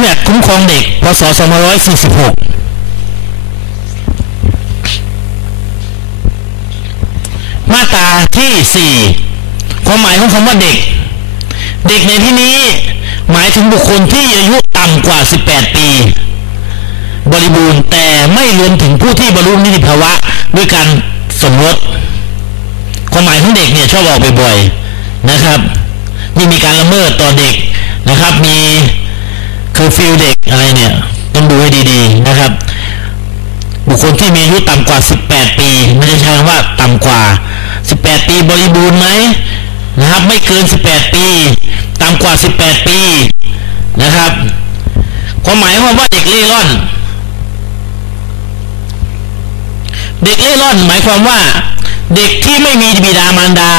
บัญญัติคุ้มครองเด็ก พศ 2546 มาตราที่ 4 ความหมายของคำว่าเด็ก เด็กในที่นี้หมายถึงบุคคลที่อายุต่ำกว่า 18 ปี บริบูรณ์แต่ไม่รวมถึงผู้ที่บรรลุนิติภาวะด้วยการสมรสความหมายของเด็กเนี่ยชอบออกบ่อยๆนะครับยิ่มีการละเมิดต่อเด็กนะครับ มี คือฟิลเด็กอะไรเนี่ยต้องดูให้ดีๆนะครับ บุคคลที่มีอายุต่ำกว่า 18 ปี ไม่ได้ใช้คำว่าต่ำกว่า 18 ปีบริบูรณ์ไหมนะครับไม่เกิน 18 ปี ต่ำกว่า 18 ปีนะครับความหมายของว่าเด็กเล่ร่อน เด็กเล่ร่อน หมายความว่า เด็กที่ไม่มีบิดามารดา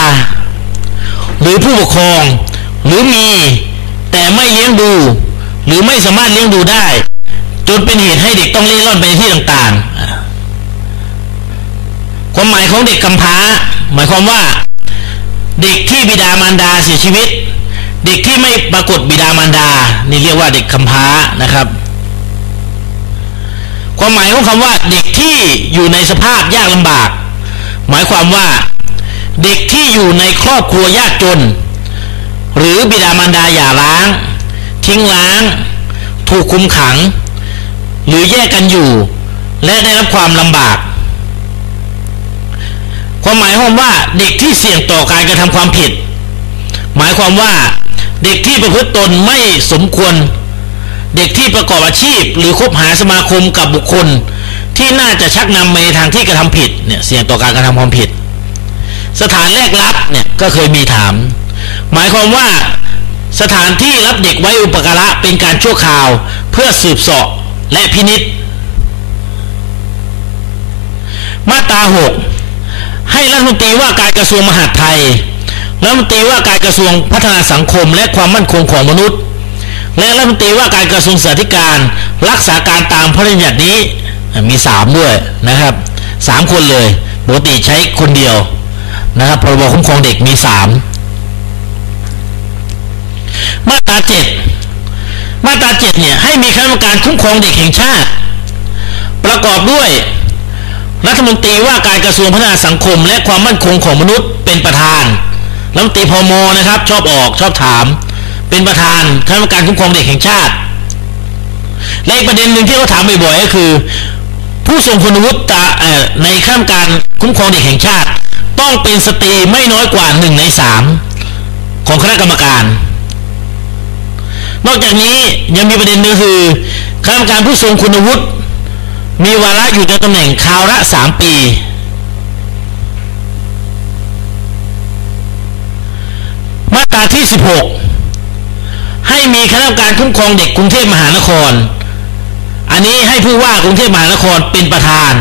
หรือผู้ปกครอง หรือมีแต่ไม่เลี้ยงดู หรือไม่สามารถเลี้ยงดูได้ จนเป็นเหตุให้เด็กต้องเล่ร่อนไปที่ต่างๆ ความหมายของเด็กกำพร้า หมายความว่า เด็กที่บิดามารดาเสียชีวิต เด็กที่ไม่ปรากฏบิดามารดา นี่เรียกว่าเด็กกำพร้านะครับ ความหมายของคำว่า เด็กที่อยู่ในสภาพยากลำบาก หมายความว่าเด็กที่อยู่ในครอบครัวยากจน หรือบิดามารดาหย่าร้าง ทิ้งร้าง ถูกคุมขัง หรือแยกกันอยู่ และได้รับความลำบาก ความหมายความว่าเด็กที่เสี่ยงต่อการกระทำความผิด หมายความว่าเด็กที่ประพฤติตนไม่สมควร เด็กที่ประกอบอาชีพ หรือคบหาสมาคมกับบุคคล ที่น่าจะชักนำไปในทางที่กระทำผิดเนี่ยเสี่ยงต่อการกระทำความผิด สถานแรกรับเนี่ยก็เคยมีถาม หมายความว่า สถานที่รับเด็กไว้อุปการะเป็นการชั่วคราวเพื่อสืบเสาะและพินิษมาตราหกให้รัฐมนตรีว่าการกระทรวงมหาดไทยรัฐมนตรีว่าการกระทรวงพัฒนาสังคมและความมั่นคงของมนุษย์ และรัฐมนตรีว่าการกระทรวงสาธการรักษาการตามพระราชบัญญัตินี้มีสามด้วยนะครับสามคนเลยปกติใช้คนเดียวนะครับพรบคุ้มครองเด็กมีสา มาตราเจ็ดมาตราเจ็ดเนี่ยให้มีคณะกรรมการคุ้มครองเด็กแห่งชาติ ประกอบด้วย รัฐมนตรีว่าการกระทรวงพัฒนาสังคม และความมั่นคงของมนุษย์เป็นประธานรัฐมนตรีพมนะครับ ชอบออกชอบถาม เป็นประธานคณะกรรมการคุ้มครองเด็กแห่งชาติ และอีกประเด็นหนึ่งที่เขาถามบ่อยๆก็คือ ผู้ทรงคุณวุฒิในคณะกรรมการคุ้มครองเด็กแห่งชาติ ต้องเป็นสตรีไม่น้อยกว่าหนึ่งในสามของคณะกรรมการ นอกจากนี้ยังมีประเด็นหนึ่งคือคณะกรรมการผู้ทรงคุณวุฒิมีวาระอยู่ในตำแหน่งคราวละสามปี มาตราที่ 16 ให้มีคณะกรรมการคุ้มครองเด็กกรุงเทพมหานคร อันนี้ให้ผู้ว่ากรุงเทพมหานครเป็นประธาน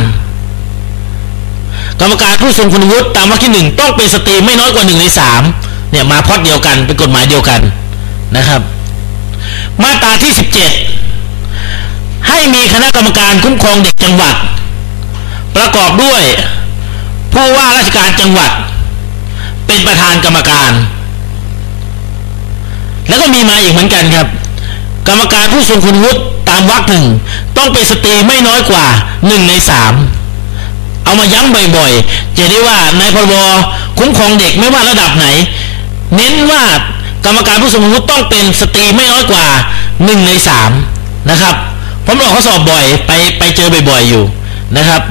กรรมการผู้ทรงคุณวุฒิตามวรรคที่หนึ่งต้องเป็นสตรีไม่น้อยกว่าหนึ่งในสามเนี่ยมาพอดเดียวกันเป็นกฎหมายเดียวกันนะครับ มาตราที่ 17 ให้มีคณะกรรมการคุ้มครองเด็กจังหวัด ประกอบด้วย ผู้ว่าราชการจังหวัด เป็นประธานกรรมการ แล้วก็มีมาอีกเหมือนกันครับ กรรมการผู้ทรงคุณวุฒิตามวรรคหนึ่งต้องเป็นสตรีไม่น้อยกว่าหนึ่งในสามเอามาย้ำบ่อยๆจะได้ว่าในพรบคุ้มครองเด็กไม่ว่าระดับไหน เน้นว่า กรรมการผู้ทรงคุณวุฒิต้องเป็นสตรีไม่น้อยกว่าหนึ่งในสามนะครับผมบอกเขาสอบบ่อยไปไปเจอบ่อยๆอยู่นะครับ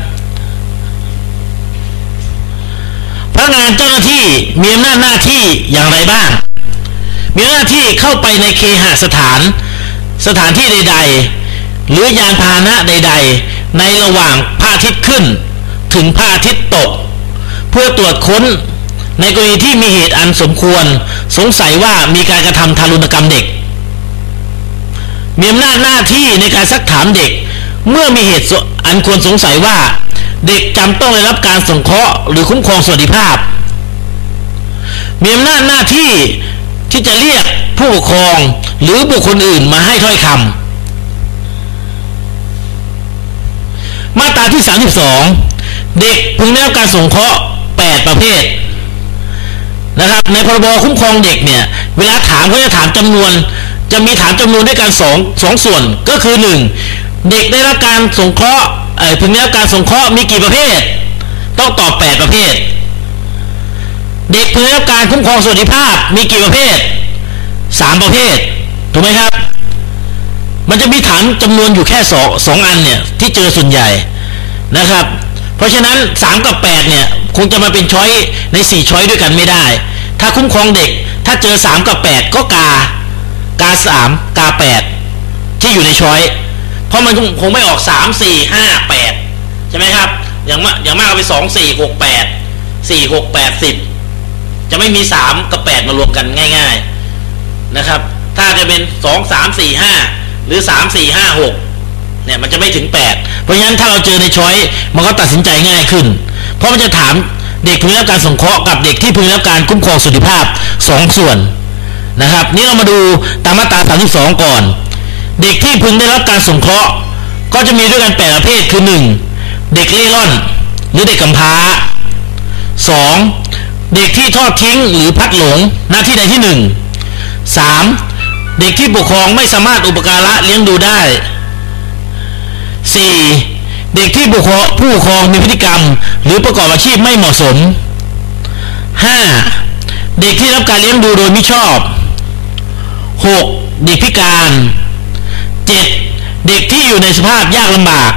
พนักงานเจ้าหน้าที่มีอำนาจหน้าที่อย่างไรบ้าง มีหน้าที่เข้าไปในเคหสถาน สถานที่ใด ๆ หรือยานพาหนะใด ๆ ในระหว่างพระอาทิตย์ขึ้น ถึงพระอาทิตย์ตก เพื่อตรวจค้นในกรณีที่มีเหตุอันสมควร สงสัยว่ามีการกระทำทารุณกรรมเด็ก มีอำนาจหน้าที่ในการซักถามเด็ก เมื่อมีเหตุอันควรสงสัยว่า เด็กจำต้องได้รับการสงเคราะห์หรือคุ้มครองสวัสดิภาพ มีอำนาจหน้าที่ที่จะเรียกผู้ปกครองหรือบุคคลอื่นมาให้ถ้อยคำมาตราที่ 32 เด็กพึงได้รับการสงเคราะห์ 8 ประเภท นะครับ ในพรบคุ้มครองเด็กเนี่ยเวลาถามเขาจะถามจำนวน จะมีฐานจำนวนด้วยกันสองสองส่วนก็คือหนึ่งเด็กได้รับการสงเคราะห์เอ่อพึงได้รับการสงเคราะห์มีกี่ประเภท ต้องตอบแปดประเภท เด็กพึงได้รับการคุ้มครองสวัสดิภาพมีกี่ประเภทสามประเภทถูกไหมครับ มันจะมีฐานจำนวนอยู่แค่สองสองอันเนี่ยที่เจอส่วนใหญ่นะครับ เพราะฉะนั้นสามกับแปดเนี่ย คงจะมาเป็นช้อยในสี่ช้อยด้วยกันไม่ได้ ถ้าคุ้มครองเด็ก ถ้าเจอสามกับแปดก็กา กาสามกาแปดที่อยู่ในช้อย เพราะมันคงไม่ออกสามสี่ห้าแปดใช่ไหมครับ อย่างมากอย่างมากเอาไปสองสี่หกแปดสี่หกแปดสิบจะไม่มีสามกับแปดมารวมกันง่าย ๆนะครับ ถ้าจะเป็นสองสามสี่ห้าหรือสามสี่ห้าหกเนี่ยมันจะไม่ถึงแปดเพราะฉะนั้นถ้าเราเจอในช้อยมันก็ตัดสินใจง่ายขึ้น เพราะมันจะถาม เด็กพึงได้รับการสงเคราะห์กับเด็กที่พึงได้รับการคุ้มครองสุขภาพสองส่วนนะครับ นี่เรามาดูตามมาตรา32 ก่อน เด็กที่พึงได้รับการสงเคราะห์ ก็จะมีด้วยกันแปดประเภทคือ 1. เด็กเล่ร่อน หรือเด็กกำพร้า 2. เด็กที่ทอดทิ้งหรือพัดหลงหน้าที่ใดที่ 1 3. เด็กที่ปกครองไม่สามารถอุปการะเลี้ยงดูได้ 4. เด็กที่ผู้ปกครองมีพฤติกรรม หรือประกอบอาชีพไม่เหมาะสม 5. เด็กที่รับการเลี้ยงดูโดยมิชอบ 6. เด็กพิการ 7. เด็กที่อยู่ในสภาพยากลำบาก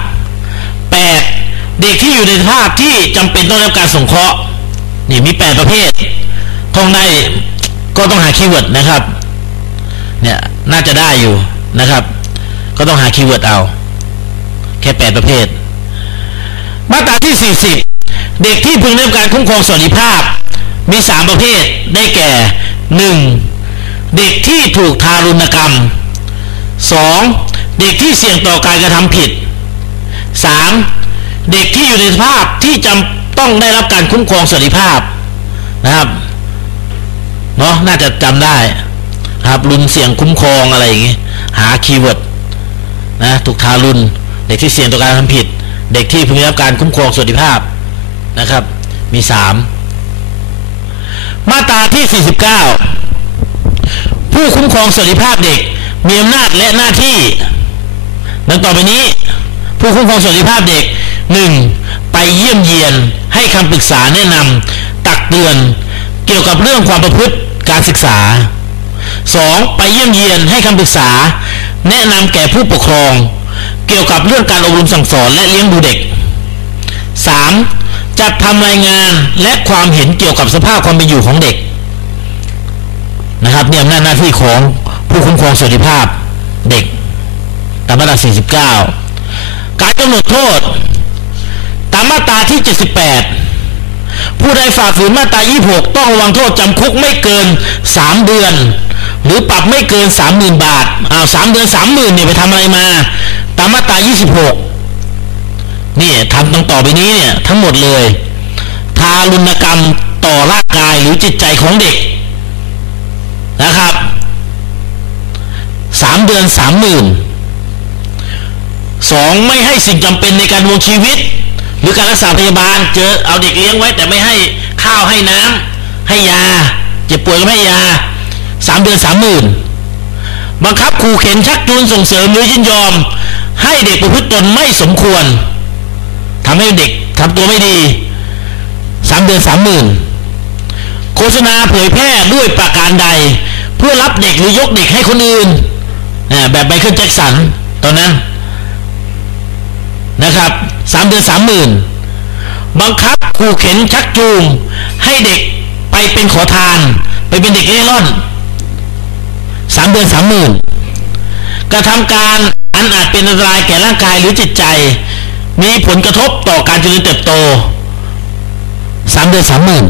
8. เด็กที่อยู่ในสภาพที่จำเป็นต้องรับการสงเคราะห์นี่มี 8 ประเภทท่องได้ก็ต้องหาคีย์เวิร์ดนะครับเนี่ยน่าจะได้อยู่นะครับ ก็ต้องหาคีย์เวิร์ดเอา แค่ 8 ประเภท มาตราที่ 40 เด็กที่พึงได้รับการคุ้มครองสวัสดิภาพ มี 3 ประเภทได้แก่ 1. เด็กที่ถูกทารุณกรรม 2. เด็กที่เสี่ยงต่อการกระทำผิด 3. เด็กที่อยู่ในสภาพที่จำต้องได้รับการคุ้มครองสวัสดิภาพนะครับเนาะน่าจะจำได้ครับรุนเสี่ยงคุ้มครองอะไรอย่างงี้ หาคีย์เวิร์ดนะถูกทารุณเด็กที่เสี่ยงต่อการทำผิด เด็กที่พึงได้รับการคุ้มครองสวัสดิภาพนะครับ มีสามมาตราที่ 49 ผู้คุ้มครองสวัสดิภาพเด็ก มีอำนาจและหน้าที่ ดังต่อไปนี้ ผู้คุ้มครองสวัสดิภาพเด็ก 1. ไปเยี่ยมเยียนให้คำปรึกษาแนะนำตักเตือน เกี่ยวกับเรื่องความประพฤติการศึกษา 2. ไปเยี่ยมเยียนให้คำปรึกษา แนะนำแก่ผู้ปกครอง กี่ยวกับเรื่องการอบรมสั่งสอนและเลี้ยงดูเด็ก 3. จัดทำรายงานและความเห็นเกี่ยวกับสภาพความเป็นอยู่ของเด็กนะครับเนี่ยอำนาจหน้าที่ของผู้คุ้มครองสวัสดิภาพเด็กตามมาตรา 49 การกำหนดโทษ ตามมาตราที่ 78 ผู้ใดฝ่าฝืนมาตรา 26 ต้องระวังโทษจำคุกไม่เกิน 3 เดือน หรือปรับไม่เกิน30,000บาทอ้าว3เดือน30,000เนี่ยไปทำอะไรมา ตามมาตรา26นี่ทำตรงต่อไปนี้เนี่ยทั้งหมดเลย ทารุณกรรมต่อร่างกายหรือจิตใจของเด็กนะครับสามเดือนสามหมื่นสองไม่ให้สิ่งจำเป็นในการดำรงชีวิต หรือการรักษาพยาบาล เจอเอาเด็กเลี้ยงไว้ แต่ไม่ให้ข้าวให้น้ำให้ยา เจ็บป่วยก็ไม่ให้ยา สามเดือนสามหมื่นบังคับขู่เข็นชักจูงส่งเสริมหรือยินยอม ให้เด็กประพฤติตนไม่สมควรทำให้เด็กทำตัวไม่ดีสามเดือนสามหมื่นโฆษณาเผยแพร่ด้วยประการใด เพื่อรับเด็กหรือยกเด็กให้คนอื่น แบบไมเคิลแจ็คสันตอนนั้นนะครับสามเดือนสามหมื่นบังคับขู่เข็นชักจูงให้เด็กไปเป็นขอทาน ไปเป็นเด็กเล่ร่อน สามเดือนสามหมื่นกระทำการอันอาจเป็นอันตรายแก่ร่างกายหรือจิตใจ มีผลกระทบต่อการเจริญเติบโตสามเดือนสามหมื่น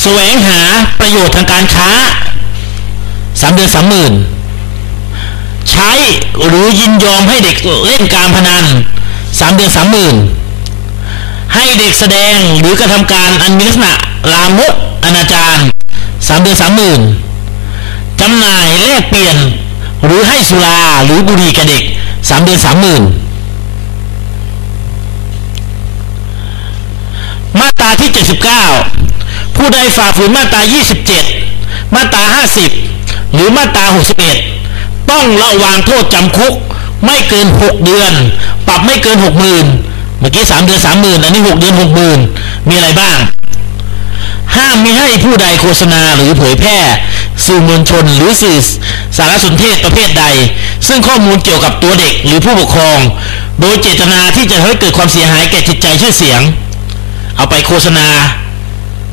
แสวงหาประโยชน์ทางการค้าสามเดือนสามหมื่นใช้หรือยินยอมให้เด็กเล่นการพนันสามเดือนสามหมื่นให้เด็กแสดงหรือกระทำการอันมีลักษณะลามกอนาจาร สามเดือนสามหมื่นจำหน่ายแลกเปลี่ยน หรือให้สุราหรือบุหรี่กับเด็กสามเดือนสามหมื่นมาตราที่ 79 ผู้ใดฝ่าฝืนมาตรา 27 มาตรา 50 หรือมาตรา 61 ต้องระวางโทษจำคุก ไม่เกิน 6 เดือน ปรับไม่เกิน 6 0,000เมื่อกี้ 3 เดือน 30,000 อันนี้ 6 เดือน 60,000 มีอะไรบ้าง ห้ามไม่ให้ผู้ใดโฆษณาหรือเผยแพร่ สื่อมวลชนหรือสื่อสารสนเทศประเภทใด ซึ่งข้อมูลเกี่ยวกับตัวเด็กหรือผู้ปกครอง โดยเจตนาที่จะให้เกิดความเสียหายแก่จิตใจชื่อเสียง เอาไปโฆษณา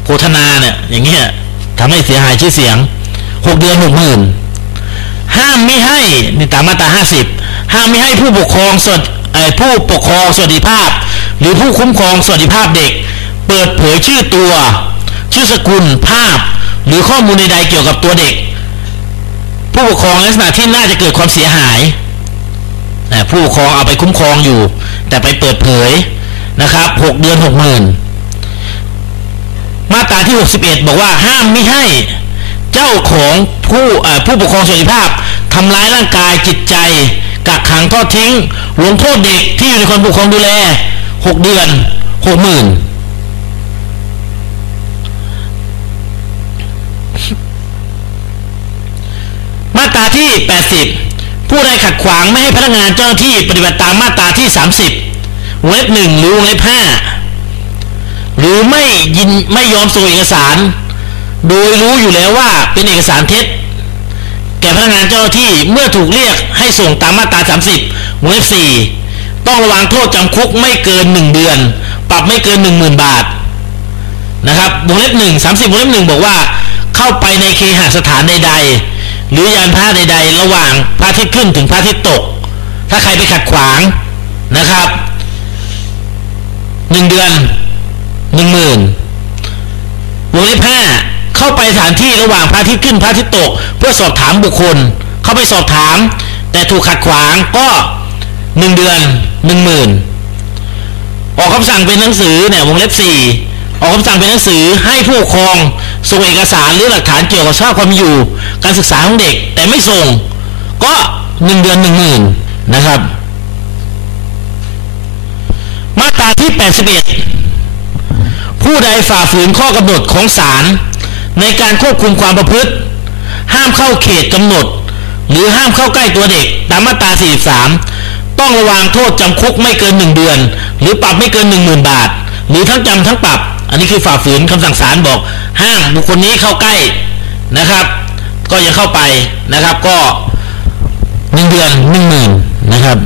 โฆษณาเนี่ยอย่างเงี้ยทำให้เสียหายชื่อเสียงหกเดือนหกหมื่นห้ามไม่ให้นี่ตามมาตราห้าสิบห้ามไม่ให้ผู้ปกครองสวดเอ่อผู้ปกครองสวัสดิภาพ หรือผู้คุ้มครองสวัสดิภาพเด็ก เปิดเผยชื่อตัว ชื่อสกุลภาพ หรือข้อมูลใดๆเกี่ยวกับตัวเด็ก ผู้ปกครองลักษณะที่น่าจะเกิดความเสียหายนะผู้ปกครองเอาไปคุ้มครองอยู่ แต่ไปเปิดเผยนะครับหกเดือนหกหมื่นมาตราที่ 61 บอกว่าห้ามไม่ให้เจ้าของผู้ผู้ปกครองส่วนภาพทำร้ายร่างกายจิตใจ กักขังทอดทิ้งลงโทษเด็กที่อยู่ในความปกครองดูแล 6 เดือน 60,000 ตราที่ 80 ผู้ใดขัดขวางไม่ให้พนักงานเจ้าหน้าที่ปฏิบัติตามมาตราที่ 30เล็บหนึ่งหรือเล็บห้าหรือไม่ยินไม่ยอมส่งเอกสาร โดยรู้อยู่แล้วว่าเป็นเอกสารเท็จ แก่พนักงานเจ้าหน้าที่เมื่อถูกเรียกให้ส่งตามมาตรา 30เล็บ4ต้องระวังโทษจำคุกไม่เกิน 1 เดือน ปรับไม่เกิน 10,000 บาทนะครับวงเล็บ1 30วงเล็บ1บอกว่า เข้าไปในเคหสถานใดๆ หรือยานพาหนะใด ๆ ระหว่างพระอาทิตย์ขึ้นถึงพระอาทิตย์ตก ถ้าใครไปขัดขวางนะครับหนึ่งเดือนหนึ่งหมื่นวงเล็บห้าเข้าไปสถานที่ระหว่างพระอาทิตย์ขึ้นพระอาทิตย์ตก เพื่อสอบถามบุคคล เข้าไปสอบถาม แต่ถูกขัดขวางก็หนึ่งเดือนหนึ่งหมื่นออกคำสั่งเป็นหนังสือเนี่ยวงเล็บสี่ ออกคำสั่งเป็นหนังสือให้ผู้ปกครองส่งเอกสารหรือหลักฐานเกี่ยวกับสภาพความอยู่ การศึกษาของเด็กแต่ไม่ส่ง ก็หนึ่งเดือนหนึ่งหมื่นนะครับ มาตราที่ 81 ผู้ใดฝ่าฝืนข้อกำหนดของศาลในการควบคุมความประพฤติ ห้ามเข้าเขตกำหนด หรือห้ามเข้าใกล้ตัวเด็ก ตามมาตรา 43 ต้องระวางโทษจำคุกไม่เกิน 1 เดือน หรือปรับไม่เกิน 10,000 บาท หรือทั้งจำทั้งปรับ อันนี้คือฝ่าฝืนคำสั่งศาลบอก ห้ามบุคคลนี้เข้าใกล้นะครับ ก็ยังเข้าไปนะครับ ก็หนึ่งเดือนหนึ่งหมื่นนะครับ